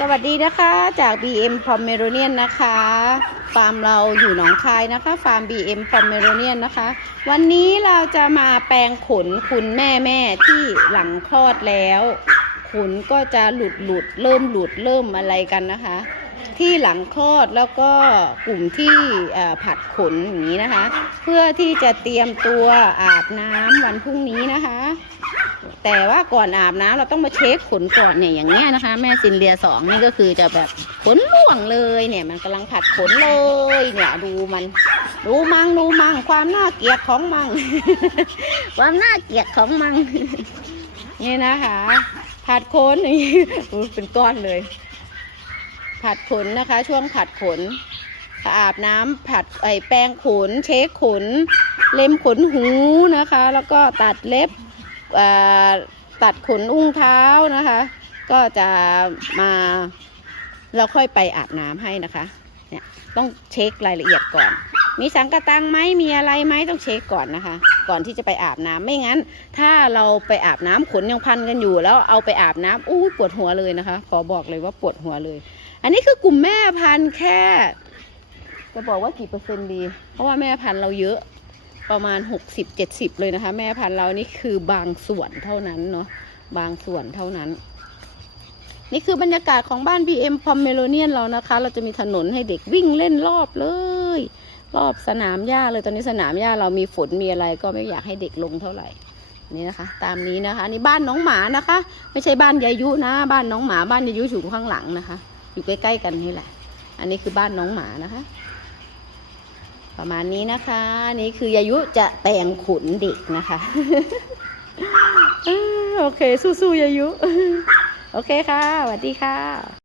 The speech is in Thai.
สวัสดีนะคะจาก BM Pomeranian นะคะ ฟาร์มเราอยู่หนองคายนะคะ ฟาร์ม BM Pomeranian นะคะ วันนี้เราจะมาแปลงขนคุณแม่แม่ที่หลังคลอดแล้ว ขนก็จะหลุดหลุดเริ่มหลุดเริ่มอะไรกันนะคะ ที่หลังคลอดแล้วก็กลุ่มที่ผัดขนอย่างนี้นะคะ เพื่อที่จะเตรียมตัวอาบน้ำวันพรุ่งนี้นะคะ แต่ว่าก่อนอาบน้ำเราต้องมาเช็คขนก่อนเนี่ยอย่างเงี้ยนะคะ แม่ซินเลียสองนี่ก็คือจะแบบขนล่วงเลยเนี่ย มันกำลังผัดขนเลยเนี่ยดูมันดูมังดูมังความน่าเกลียดของมัง ความน่าเกลียดของมังนี่นะคะผัดขนนี่เป็นก้อนเลย ผัดขนนะคะ ช่วงผัดขนอาบน้ำผัดไอแปรงขน เช็คขน เล็มขนหูนะคะ แล้วก็ตัดเล็บ ตัดขนอุ้งเท้านะคะ ก็จะมาเราค่อยไปอาบน้ำให้นะคะ เนี่ยต้องเช็ครายละเอียดก่อน มีสังกะตังไหมมีอะไรไหมต้องเช็คก่อนนะคะ ก่อนที่จะไปอาบน้ำไม่งั้น ถ้าเราไปอาบน้ำขนยังพันกันอยู่ แล้วเอาไปอาบน้ำอู้ปวดหัวเลยนะคะ ขอบอกเลยว่าปวดหัวเลย อันนี้คือกลุ่มแม่พันธุ์แค่ จะบอกว่ากี่เปอร์เซ็นต์ดี เพราะว่าแม่พันธุ์เราเยอะ ประมาณ 60-70 เลยนะคะ แม่พันธุ์เรานี่คือบางส่วนเท่านั้นเนาะบางส่วนเท่านั้น นี่คือบรรยากาศของบ้าน BM p o m e r a n i a n เรานะคะ เราจะมีถนนให้เด็กวิ่งเล่นรอบเลย รอบสนามหญ้าเลยตอนนี้สนามหญ้าเรามีฝนมีอะไรก็ไม่อยากให้เด็กลงเท่าไหร่นี่นะคะ ตามนี้นะคะนี่บ้านน้องหมานะคะ ไม่ใช่บ้านยายุนะ บ้านน้องหมาบ้านยายุอยู่ข้างหลังนะคะ อยู่ใกล้ๆกันนี่แหละ อันนี้คือบ้านน้องหมานะคะ ประมาณนี้นะคะ นี่คือยายุจะแต่งขุนเด็กนะคะโอเคสู้ๆยายุ โอเคค่ะสวัสดีค่ะ